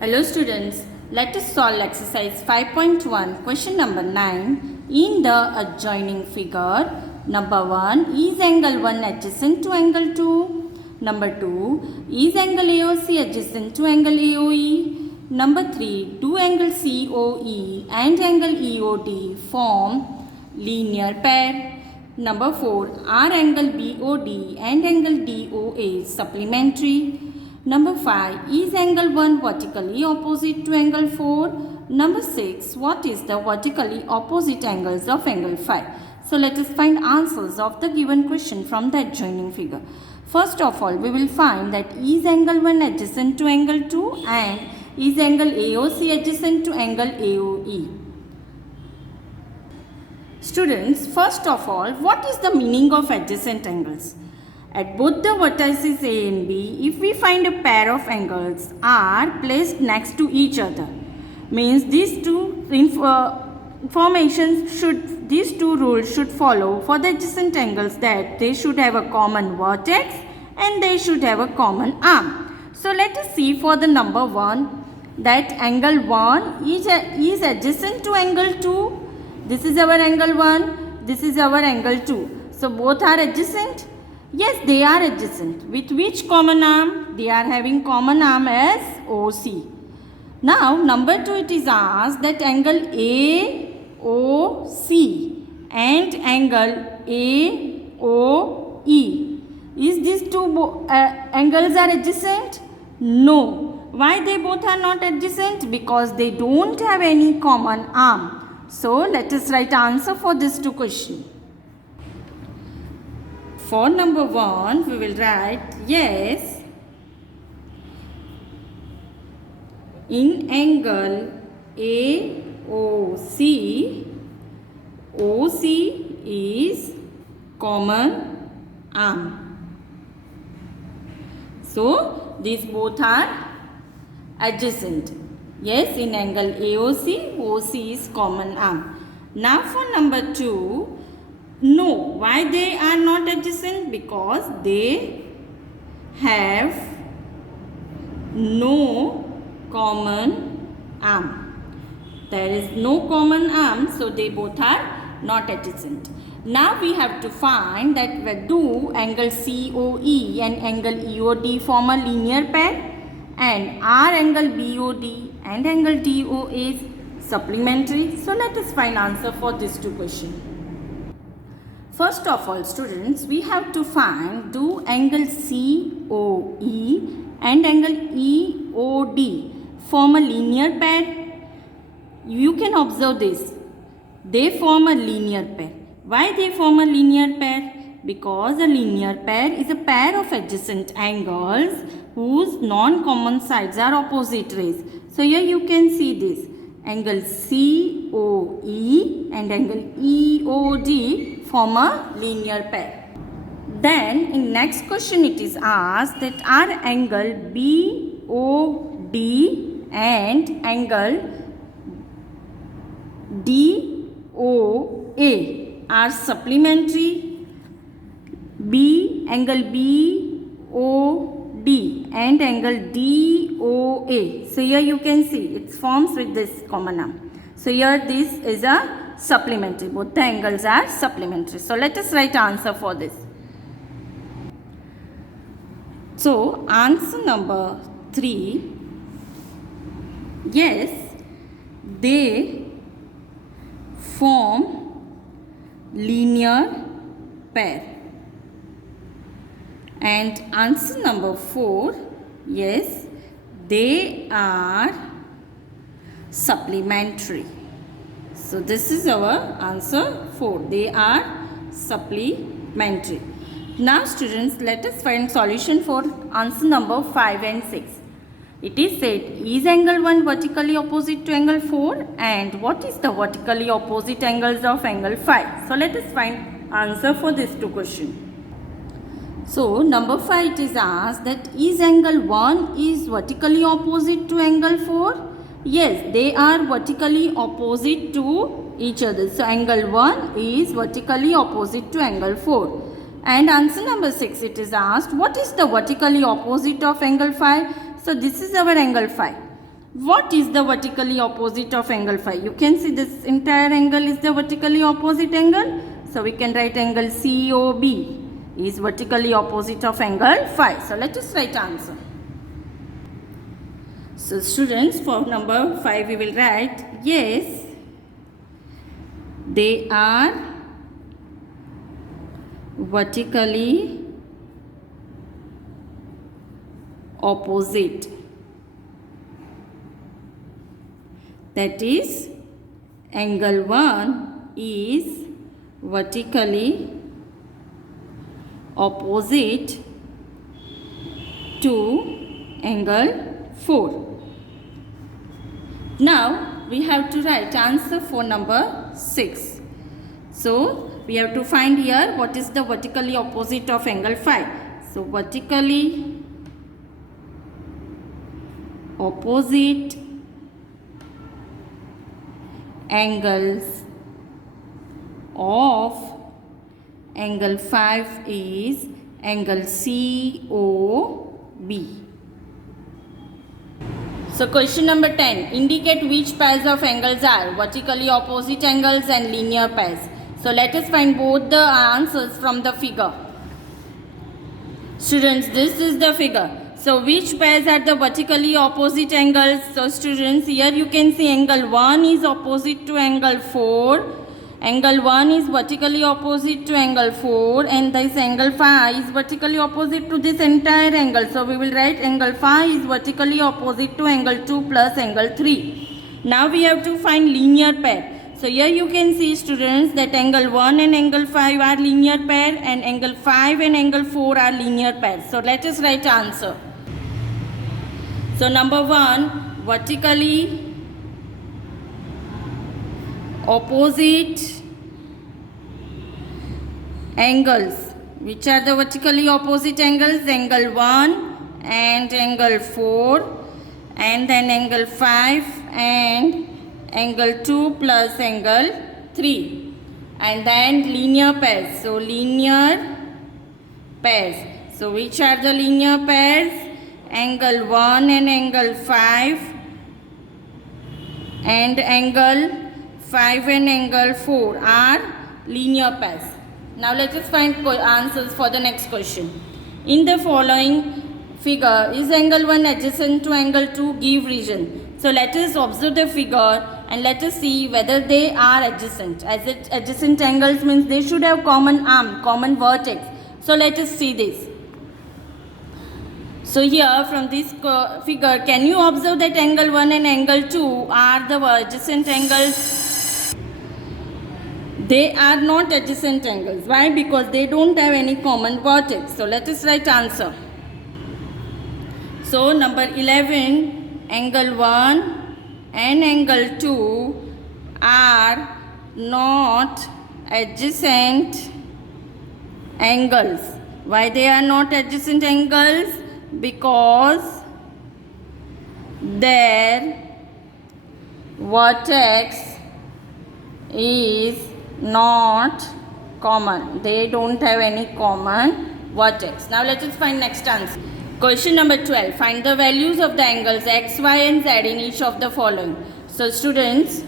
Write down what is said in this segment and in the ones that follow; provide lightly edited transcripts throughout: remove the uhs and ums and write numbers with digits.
Hello students, let us solve exercise 5.1 question number 9 in the adjoining figure. Number 1, is angle 1 adjacent to angle 2? Number 2, is angle AOC adjacent to angle AOE? Number 3, do angle COE and angle EOD form linear pair? Number 4, are angle BOD and angle DOA supplementary? Number 5, is angle 1 vertically opposite to angle 4? Number 6, what is the vertically opposite angles of angle 5? So let us find answers of the given question from the adjoining figure. First of all, we will find that is angle 1 adjacent to angle 2 and is angle AOC adjacent to angle AOE. Students, first of all, what is the meaning of adjacent angles? At both the vertices A and B, if we find a pair of angles are placed next to each other, means these two rules should follow for the adjacent angles, that they should have a common vertex and they should have a common arm. So let us see for the number 1 that angle 1 is adjacent to angle 2. This is our angle 1, this is our angle 2. So both are adjacent. Yes, they are adjacent. With which common arm? They are having common arm as OC. Now, number 2, it is asked that angle AOC and angle AOE. Is these two angles are adjacent? No. Why they both are not adjacent? Because they don't have any common arm. So, let us write answer for these two questions. For number 1, we will write yes, in angle AOC, OC is common arm. So, these both are adjacent. Yes, in angle AOC, OC is common arm. Now for number 2, no. Why they are not adjacent? Because they have no common arm. There is no common arm, so they both are not adjacent. Now we have to find that do angle COE and angle EOD form a linear pair, and are angle BOD and angle DOA is supplementary. So let us find answer for these two questions. First of all, students, we have to find do angle COE and angle EOD form a linear pair. You can observe this. They form a linear pair. Why they form a linear pair? Because a linear pair is a pair of adjacent angles whose non-common sides are opposite rays. So here you can see this. Angle COE and angle EOD form a linear pair. Then in next question it is asked that are angle BOD and angle DOA are supplementary. Angle BOD and angle DOA. So here you can see it forms with this common arm. So here this is a supplementary. Both the angles are supplementary. So let us write answer for this. So answer number 3. Yes, they form linear pair. And answer number 4. Yes, they are supplementary. So this is our answer 4. They are supplementary. Now students, let us find solution for answer number 5 and 6. It is said, is angle 1 vertically opposite to angle 4? And what is the vertically opposite angles of angle 5? So let us find answer for these two questions. So number 5 it is asked that is angle 1 is vertically opposite to angle 4? Yes, they are vertically opposite to each other. So angle 1 is vertically opposite to angle 4. And answer number 6, it is asked, what is the vertically opposite of angle 5? So this is our angle 5. What is the vertically opposite of angle phi? You can see this entire angle is the vertically opposite angle. So we can write angle COB is vertically opposite of angle phi. So let us write answer. So students, for number 5 we will write, yes, they are vertically opposite. That is, angle 1 is vertically opposite to angle 4. Now we have to write answer for number 6. So we have to find here what is the vertically opposite of angle phi. So vertically opposite angles of angle 5 is angle COB. So question number 10. Indicate which pairs of angles are vertically opposite angles and linear pairs. So let us find both the answers from the figure. Students, this is the figure. So which pairs are the vertically opposite angles? So students, here you can see angle 1 is opposite to angle 4. Angle 1 is vertically opposite to angle 4 and this angle phi is vertically opposite to this entire angle. So we will write angle phi is vertically opposite to angle 2 plus angle 3. Now we have to find linear pair. So here you can see students that angle 1 and angle 5 are linear pair and angle 5 and angle 4 are linear pair. So let us write answer. So number 1, vertically opposite angles. Which are the vertically opposite angles? Angle 1 and angle 4 and then angle 5 and angle 2 plus angle 3 and then linear pairs. So linear pairs. So which are the linear pairs? Angle 1 and angle 5 and angle 5 and angle 4 are linear pairs. Now let us find answers for the next question. In the following figure, is angle 1 adjacent to angle 2? Give reason. So let us observe the figure and let us see whether they are adjacent. As it adjacent angles means they should have common arm, common vertex. So let us see this. So here from this figure, can you observe that angle 1 and angle 2 are the adjacent angles? They are not adjacent angles. Why? Because they don't have any common vertex. So let us write answer. So number 11, angle 1 and angle 2 are not adjacent angles. Why they are not adjacent angles? Because their vertex is not common. They don't have any common vertex. Now let us find next answer. Question number 12. Find the values of the angles x, y and z in each of the following. So students,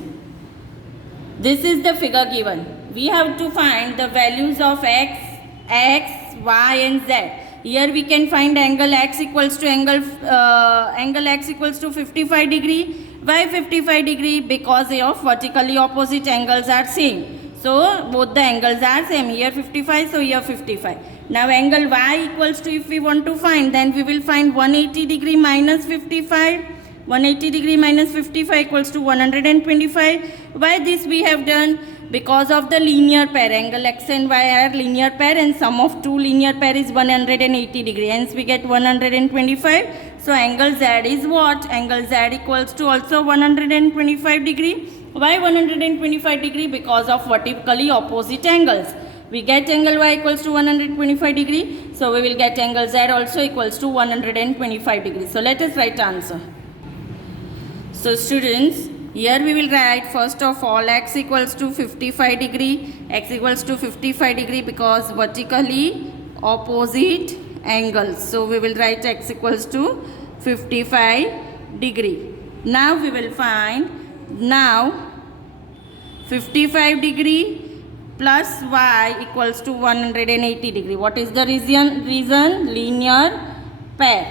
this is the figure given. We have to find the values of x, y and z. Here we can find angle x equals to angle x equals to 55 degree. Why 55 degree? Because of vertically opposite angles are same. So both the angles are same. Here 55, so here 55. Now angle y equals to, if we want to find, then we will find 180 degree minus 55. 180 degree minus 55 equals to 125. Why this we have done? Because of the linear pair. Angle x and y are linear pair and sum of two linear pair is 180 degree. Hence we get 125. So angle z is what? Angle z equals to also 125 degree. Why 125 degree? Because of vertically opposite angles. We get angle y equals to 125 degree. So we will get angle z also equals to 125 degree. So let us write answer. So students, here we will write first of all x equals to 55 degree. X equals to 55 degree because vertically opposite angles. So we will write x equals to 55 degree. Now we will find now 55 degree plus y equals to 180 degree. What is the reason? Linear pair.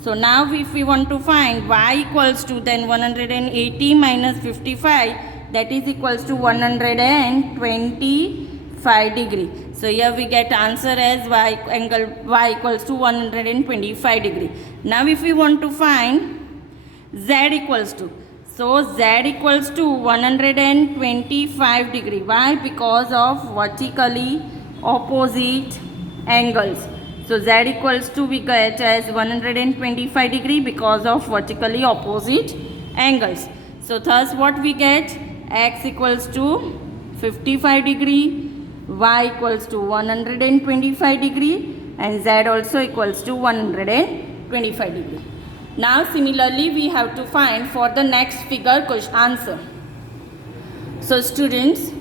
So now if we want to find y equals to then 180 minus 55, that is equals to 125 degree. So here we get answer as angle y equals to 125 degree. Now if we want to find z equals to, so z equals to 125 degree. Why? Because of vertically opposite angles. So z equals to we get as 125 degree because of vertically opposite angles. So thus what we get? X equals to 55 degree, y equals to 125 degree, and z also equals to 125 degree. Now similarly we have to find for the next figure answer. So students,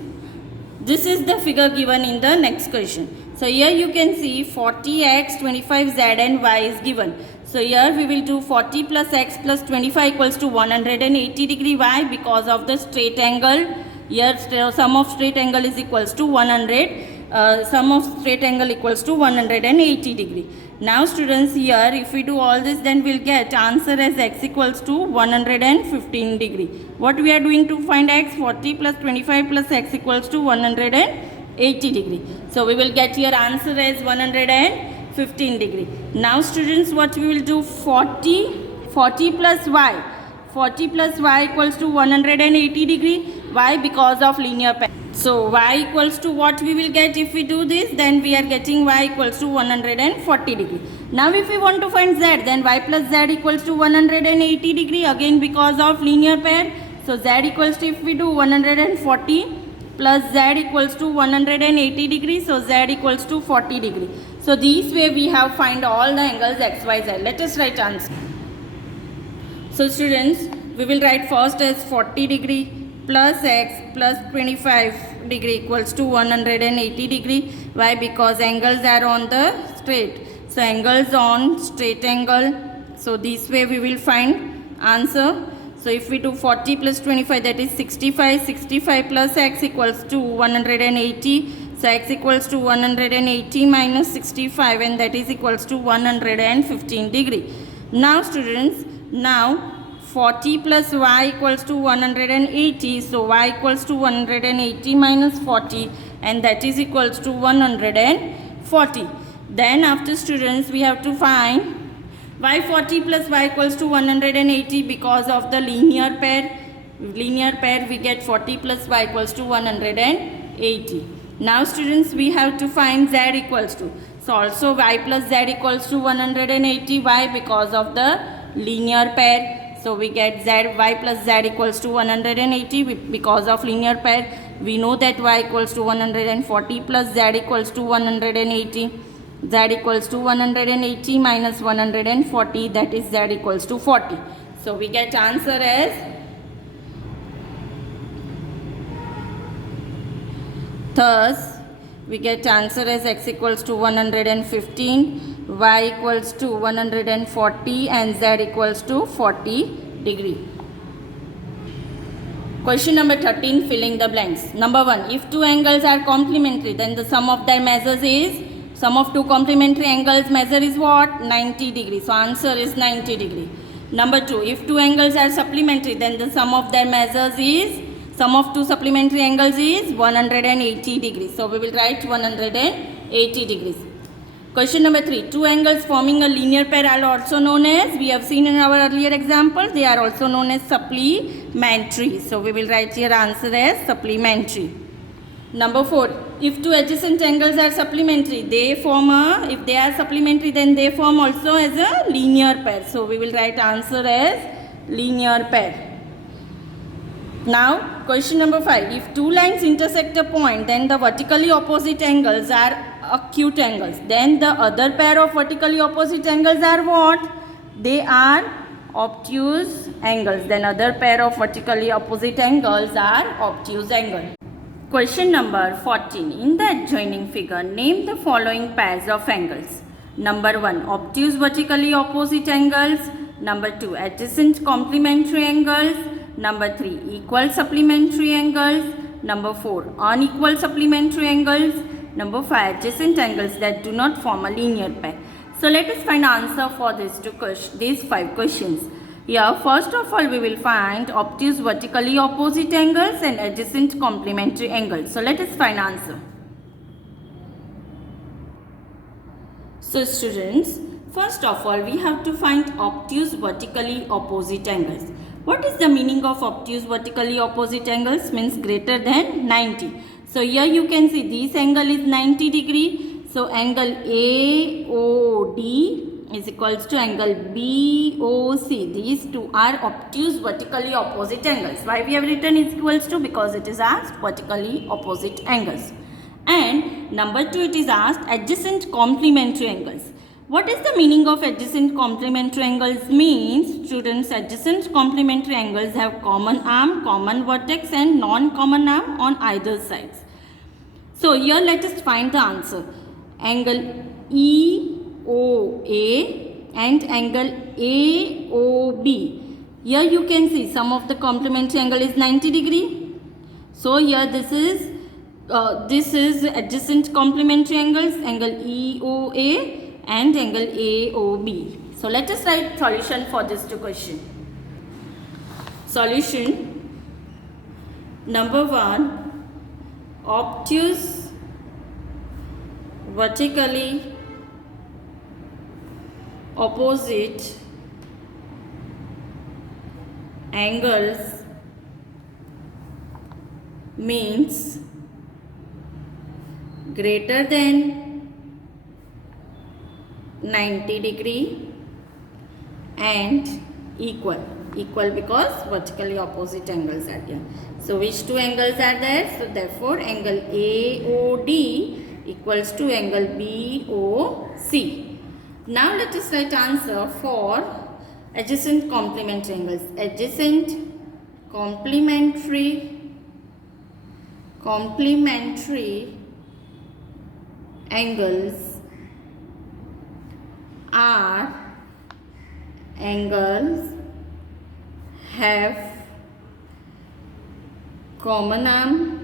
this is the figure given in the next question. So here you can see 40x, 25z and y is given. So here we will do 40 plus x plus 25 equals to 180 degree. Why? Because of the straight angle. Here sum of straight angle is equals to 100. Sum of straight angle equals to 180 degree. Now students, here if we do all this, then we'll get answer as x equals to 115 degree. What we are doing to find x? 40 plus 25 plus x equals to 180 degree. So we will get here answer as 115 degree. Now students, what we will do? 40 plus y. 40 plus y equals to 180 degree. Why? Because of linear pair. So y equals to what we will get if we do this? Then we are getting y equals to 140 degree. Now if we want to find z, then y plus z equals to 180 degree, again because of linear pair. So z equals to, if we do 140 plus z equals to 180 degree, so z equals to 40 degree. So this way we have find all the angles x, y, z. Let us write answer. So students, we will write first as 40 degree plus x plus 25 degree equals to 180 degree. Why? Because angles are on the straight. So angles on straight angle. So this way we will find answer. So if we do 40 plus 25, that is 65. 65 plus x equals to 180. So x equals to 180 minus 65, and that is equals to 115 degree. Now students, now 40 plus y equals to 180. So y equals to 180 minus 40, and that is equals to 140. Then after students, we have to find y 40 plus y equals to 180 because of the linear pair. Linear pair, we get 40 plus y equals to 180. Now students, we have to find z equals to. So also y plus z equals to 180. Why? Because of the linear pair. So we get y plus z equals to 180 because of linear pair. We know that y equals to 140 plus z equals to 180. Z equals to 180 minus 140, that is z equals to 40. So we get answer as thus we get answer as x equals to 115, y equals to 140 and z equals to 40 degree. Question number 13, filling the blanks. Number 1, if two angles are complementary, then the sum of their measures is, sum of two complementary angles measure is what? 90 degree. So answer is 90 degree. Number 2, if two angles are supplementary, then the sum of their measures is, sum of two supplementary angles is 180 degrees. So we will write 180 degrees. Question number 3, two angles forming a linear pair are also known as, we have seen in our earlier example, they are also known as supplementary. So we will write here answer as supplementary. Number 4, if two adjacent angles are supplementary, if they are supplementary, then they form also as a linear pair. So we will write answer as linear pair. Now question number 5, if two lines intersect a point, then the vertically opposite angles are acute angles. Then the other pair of vertically opposite angles are what? They are obtuse angles. Then other pair of vertically opposite angles are obtuse angles. Question number 14. In the adjoining figure, name the following pairs of angles. Number 1, obtuse vertically opposite angles. Number 2, adjacent complementary angles. Number 3, equal supplementary angles. Number 4, unequal supplementary angles. Number 5, adjacent angles that do not form a linear pair. So let us find answer for these 5 questions. Here, first of all, we will find obtuse vertically opposite angles and adjacent complementary angles. So let us find answer. So students, first of all, we have to find obtuse vertically opposite angles. What is the meaning of obtuse vertically opposite angles? Means greater than 90. So here you can see this angle is 90 degree. So angle AOD is equals to angle BOC. These two are obtuse vertically opposite angles. Why we have written is equals to? Because it is asked vertically opposite angles. And number 2, it is asked adjacent complementary angles. What is the meaning of adjacent complementary angles? Means students, adjacent complementary angles have common arm, common vertex and non-common arm on either sides. So here let us find the answer. Angle EOA and angle AOB. Here you can see sum of the complementary angle is 90 degree. So here this is adjacent complementary angles, angle EOA and angle AOB. So let us write solution for this 2 question. Solution number 1, obtuse vertically opposite angles means greater than 90 degree and equal because vertically opposite angles are here. So which 2 angles are there? So therefore angle AOD equals to angle BOC. Now let us write answer for adjacent complementary angles. Adjacent complementary angles are angles have common arm,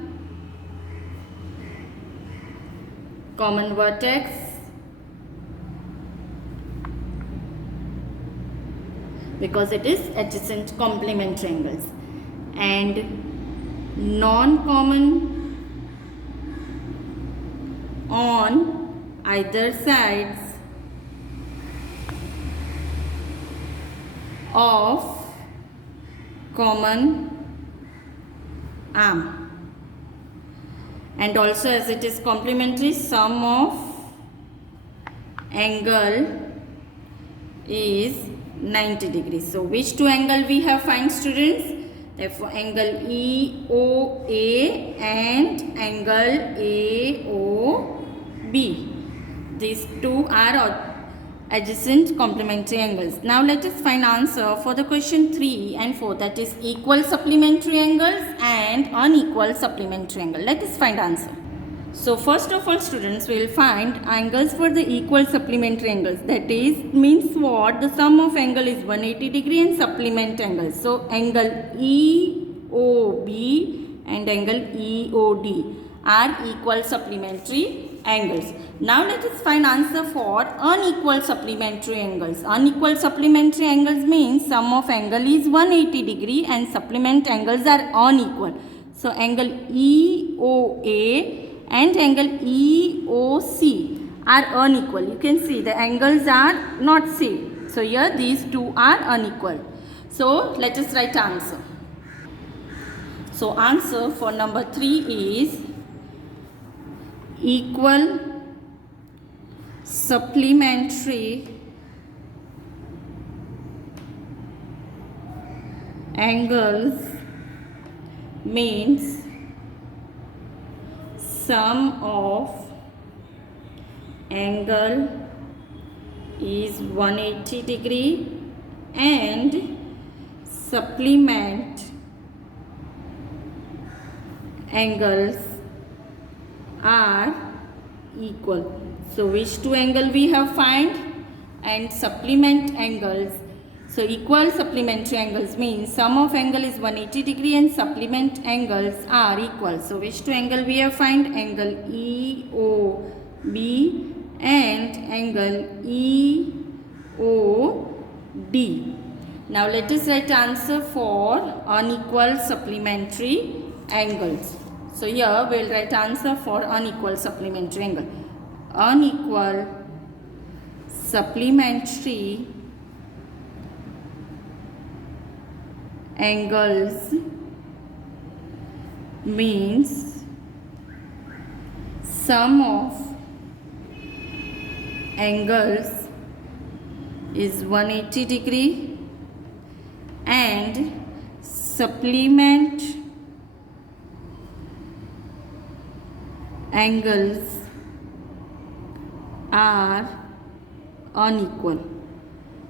common vertex because it is adjacent complementary angles and non-common on either sides of common arm. And also as it is complementary, sum of angle is 90 degrees. So which 2 angle we have find, students? Therefore angle EOA and angle AOB. These 2 are adjacent complementary angles. Now let us find answer for the question 3 and 4, that is equal supplementary angles and unequal supplementary angle. Let us find answer. So first of all, students, we will find angles for the equal supplementary angles. That is means what? The sum of angle is 180 degree and supplement angles. So angle EOB and angle EOD are equal supplementary angles. Now let us find answer for unequal supplementary angles. Unequal supplementary angles means sum of angle is 180 degree and supplement angles are unequal. So angle EOA and angle EOC are unequal. You can see the angles are not same. So here these 2 are unequal. So let us write answer. So answer for number 3 is equal supplementary angles means sum of angle is 180 degree and supplement angles are equal. So which 2 angle we have find and supplement angles. So equal supplementary angles means sum of angle is 180 degree and supplement angles are equal. So which two angle we have find? Angle EOB and angle EOD. Now let us write answer for unequal supplementary angles. So here we will write answer for unequal supplementary angle. Unequal supplementary angles means sum of angles is 180 degree and supplement angles are unequal.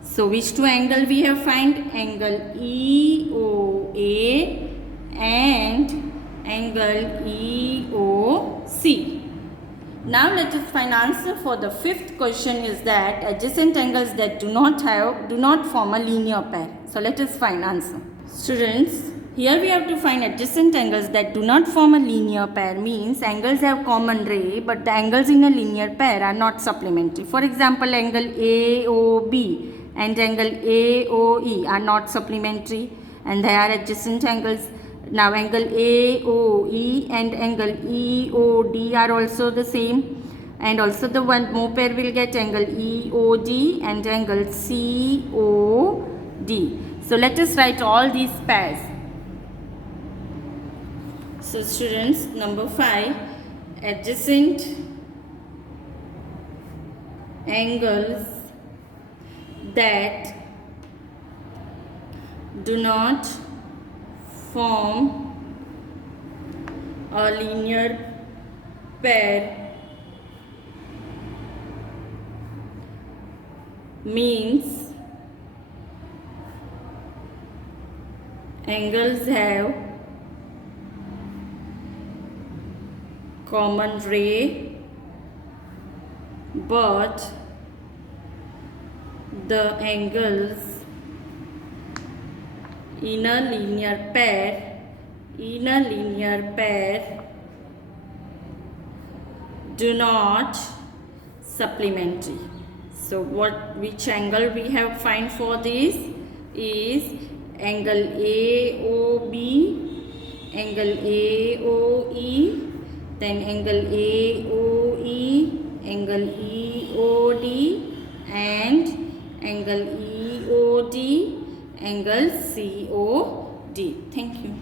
So which two angle we have find? Angle EOA and angle EOC. Now let us find answer for the fifth question is that adjacent angles that do not form a linear pair. So let us find answer. Students, here we have to find adjacent angles that do not form a linear pair means angles have common ray but the angles in a linear pair are not supplementary. For example, angle AOB and angle AOE are not supplementary and they are adjacent angles. Now angle AOE and angle EOD are also the same, and also the one more pair will get angle EOD and angle COD. So let us write all these pairs. So students, number 5, adjacent angles that do not form a linear pair means angles have common ray but the angles in a linear pair do not supplementary. So which angle we have find for this is angle AOB, angle AOE, then angle AOE, angle EOD and angle EOD, angle COD. Thank you.